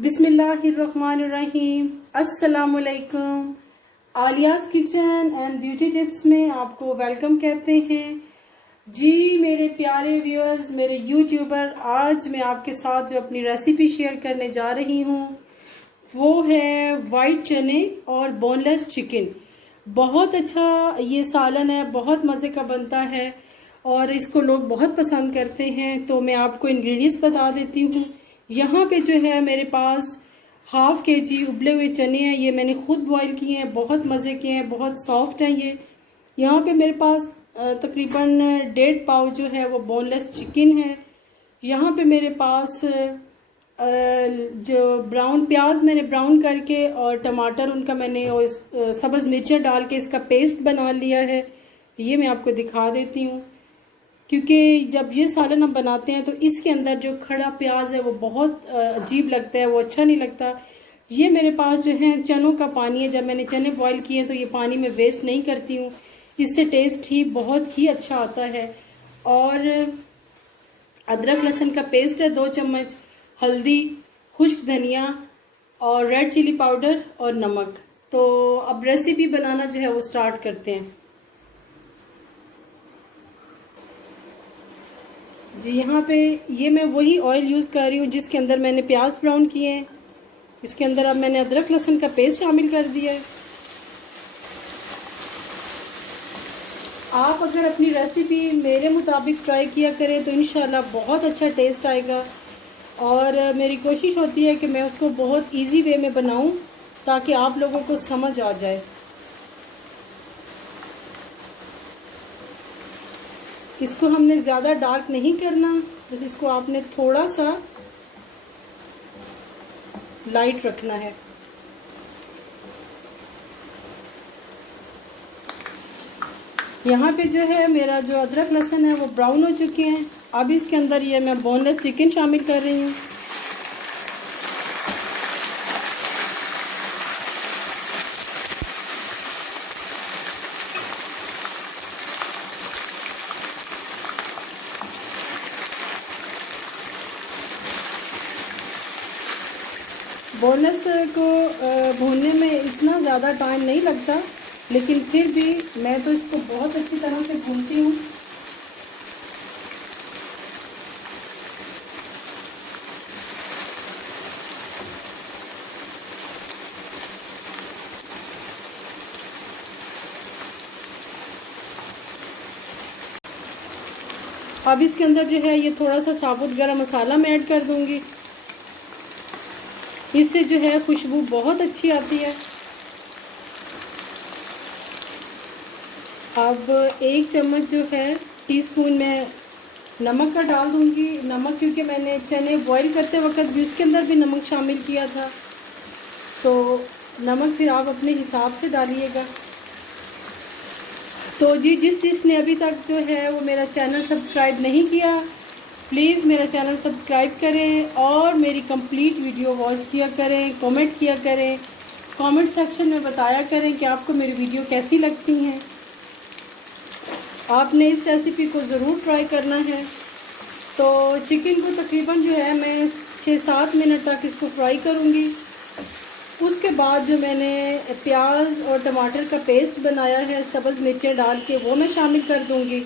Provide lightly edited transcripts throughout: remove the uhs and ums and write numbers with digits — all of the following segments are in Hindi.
बिस्मिल्लाहिर्रहमानिर्रहीम। अस्सलामुअलैकुम। आलियाज़ किचन एंड ब्यूटी टिप्स में आपको वेलकम कहते हैं। जी मेरे प्यारे व्यूअर्स, मेरे यूट्यूबर, आज मैं आपके साथ जो अपनी रेसिपी शेयर करने जा रही हूँ वो है वाइट चने और बोनलेस चिकन। बहुत अच्छा ये सालन है, बहुत मज़े का बनता है और इसको लोग बहुत पसंद करते हैं। तो मैं आपको इंग्रेडिएंट्स बता देती हूँ। यहाँ पे जो है मेरे पास हाफ केजी उबले हुए चने हैं। ये मैंने खुद बॉईल किए हैं, बहुत मज़े के हैं, बहुत सॉफ्ट हैं ये। यहाँ पे मेरे पास तकरीबन 1.5 पाव जो है वो बोनलेस चिकन है। यहाँ पे मेरे पास जो ब्राउन प्याज मैंने ब्राउन करके और टमाटर उनका मैंने और सब्ज़ मिर्चें डाल के इसका पेस्ट बना लिया है। ये मैं आपको दिखा देती हूँ, क्योंकि जब ये सालन हम बनाते हैं तो इसके अंदर जो खड़ा प्याज है वो बहुत अजीब लगता है, वो अच्छा नहीं लगता। ये मेरे पास जो है चनों का पानी है। जब मैंने चने बॉईल किए तो ये पानी में वेस्ट नहीं करती हूँ, इससे टेस्ट ही बहुत ही अच्छा आता है। और अदरक लहसुन का पेस्ट है 2 चम्मच, हल्दी, खुश्क धनिया और रेड चिली पाउडर और नमक। तो अब रेसिपी बनाना जो है वो स्टार्ट करते हैं। जी यहाँ पे ये मैं वही ऑयल यूज़ कर रही हूँ जिसके अंदर मैंने प्याज ब्राउन किए हैं। इसके अंदर अब मैंने अदरक लहसुन का पेस्ट शामिल कर दिया है। आप अगर अपनी रेसिपी मेरे मुताबिक ट्राई किया करें तो इंशाल्लाह बहुत अच्छा टेस्ट आएगा। और मेरी कोशिश होती है कि मैं उसको बहुत इजी वे में बनाऊं ताकि आप लोगों को समझ आ जाए। इसको हमने ज़्यादा डार्क नहीं करना, बस इसको आपने थोड़ा सा लाइट रखना है। यहाँ पे जो है मेरा जो अदरक लहसुन है वो ब्राउन हो चुके हैं। अब इसके अंदर ये मैं बोनलेस चिकन शामिल कर रही हूँ। बोनलेस को भूनने में इतना ज़्यादा टाइम नहीं लगता, लेकिन फिर भी मैं तो इसको बहुत अच्छी तरह से भूनती हूँ। अब इसके अंदर जो है ये थोड़ा सा साबुत गरम मसाला मैं ऐड कर दूँगी। इससे जो है खुशबू बहुत अच्छी आती है। अब 1 चम्मच जो है टीस्पून में नमक का डाल दूंगी। नमक क्योंकि मैंने चने बॉईल करते वक्त भी उसके अंदर भी नमक शामिल किया था, तो नमक फिर आप अपने हिसाब से डालिएगा। तो जी जिसने अभी तक जो है वो मेरा चैनल सब्सक्राइब नहीं किया, प्लीज़ मेरा चैनल सब्सक्राइब करें और मेरी कंप्लीट वीडियो वॉच किया करें, कमेंट किया करें, कमेंट सेक्शन में बताया करें कि आपको मेरी वीडियो कैसी लगती हैं। आपने इस रेसिपी को ज़रूर ट्राई करना है। तो चिकन को तकरीबन जो है मैं 6-7 मिनट तक इसको फ्राई करूँगी। उसके बाद जो मैंने प्याज और टमाटर का पेस्ट बनाया है सब्ज़ मिर्चें डाल के, वो मैं शामिल कर दूँगी।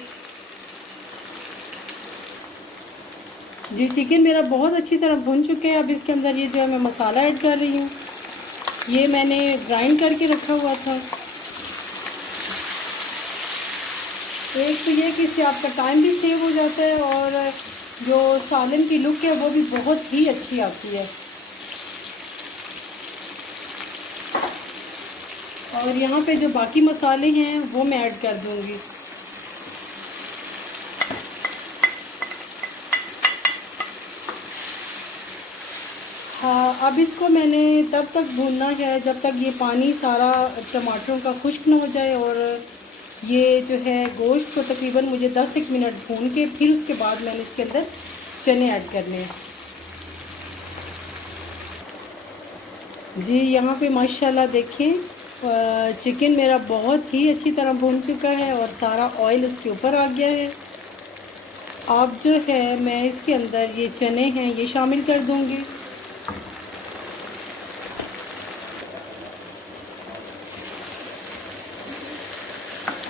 जी चिकन मेरा बहुत अच्छी तरह भुन चुके हैं। अब इसके अंदर ये जो है मैं मसाला ऐड कर रही हूँ। ये मैंने ग्राइंड करके रखा हुआ था। एक तो ये कि इससे आपका टाइम भी सेव हो जाता है और जो सालन की लुक है वो भी बहुत ही अच्छी आती है। और यहाँ पे जो बाकी मसाले हैं वो मैं ऐड कर दूँगी। हाँ, अब इसको मैंने तब तक भूनना है जब तक ये पानी सारा टमाटरों का खुश्क न हो जाए। और ये जो है गोश्त को तकरीबन मुझे 10-1 मिनट भून के फिर उसके बाद मैंने इसके अंदर चने ऐड करने हैं। जी यहाँ पे माशाल्लाह देखें चिकन मेरा बहुत ही अच्छी तरह भून चुका है और सारा ऑयल उसके ऊपर आ गया है। अब जो है मैं इसके अंदर ये चने हैं ये शामिल कर दूँगी।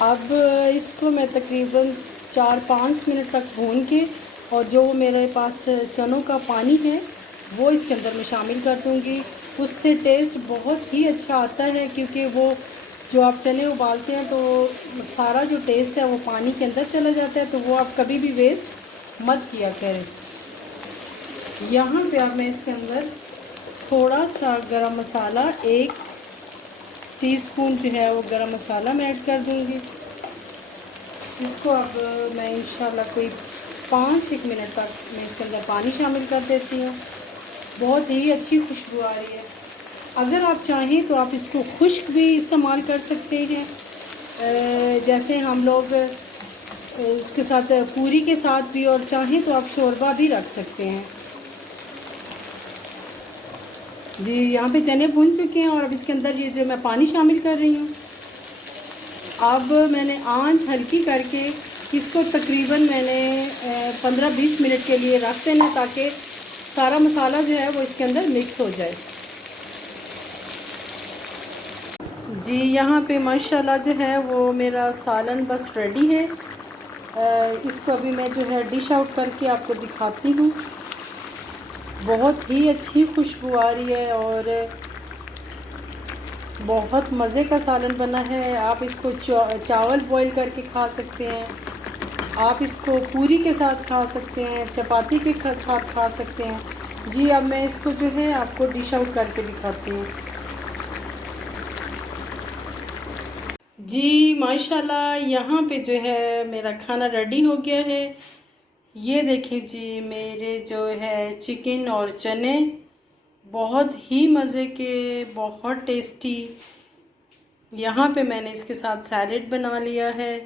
अब इसको मैं तकरीबन 4-5 मिनट तक भून के और जो मेरे पास चनों का पानी है वो इसके अंदर मैं शामिल कर दूँगी। उससे टेस्ट बहुत ही अच्छा आता है, क्योंकि वो जो आप चने उबालते हैं तो सारा जो टेस्ट है वो पानी के अंदर चला जाता है, तो वो आप कभी भी वेस्ट मत किया करें। यहाँ पे अब मैं इसके अंदर थोड़ा सा गरम मसाला, 1 टीस्पून जो है वो गरम मसाला मैं ऐड कर दूँगी। इसको अब मैं इंशाल्लाह कोई 5-1 मिनट तक मैं इसके अंदर पानी शामिल कर देती हूँ। बहुत ही अच्छी खुशबू आ रही है। अगर आप चाहें तो आप इसको खुश्क भी इस्तेमाल कर सकते हैं, जैसे हम लोग उसके साथ पूरी के साथ भी, और चाहें तो आप शोरबा भी रख सकते हैं। जी यहाँ पे चने भून चुके हैं और अब इसके अंदर ये जो मैं पानी शामिल कर रही हूँ। अब मैंने आंच हल्की करके इसको तकरीबन मैंने 15-20 मिनट के लिए रख देना, ताकि सारा मसाला जो है वो इसके अंदर मिक्स हो जाए। जी यहाँ पे माशाल्लाह जो है वो मेरा सालन बस रेडी है। इसको अभी मैं जो है डिश आउट करके आपको दिखाती हूँ। बहुत ही अच्छी खुशबू आ रही है और बहुत मज़े का सालन बना है। आप इसको चावल बॉईल करके खा सकते हैं, आप इसको पूरी के साथ खा सकते हैं, चपाती के साथ खा सकते हैं। जी अब मैं इसको जो है आपको डिश आउट करके दिखाती हूँ। जी माशाल्लाह यहाँ पे जो है मेरा खाना रेडी हो गया है। ये देखिए जी, मेरे जो है चिकन और चने बहुत ही मज़े के, बहुत टेस्टी। यहाँ पे मैंने इसके साथ सैलेड बना लिया है,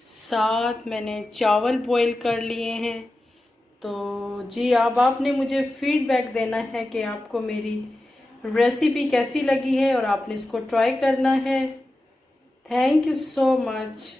साथ मैंने चावल बॉईल कर लिए हैं। तो जी अब आपने मुझे फ़ीडबैक देना है कि आपको मेरी रेसिपी कैसी लगी है और आपने इसको ट्राई करना है। Thank you so much.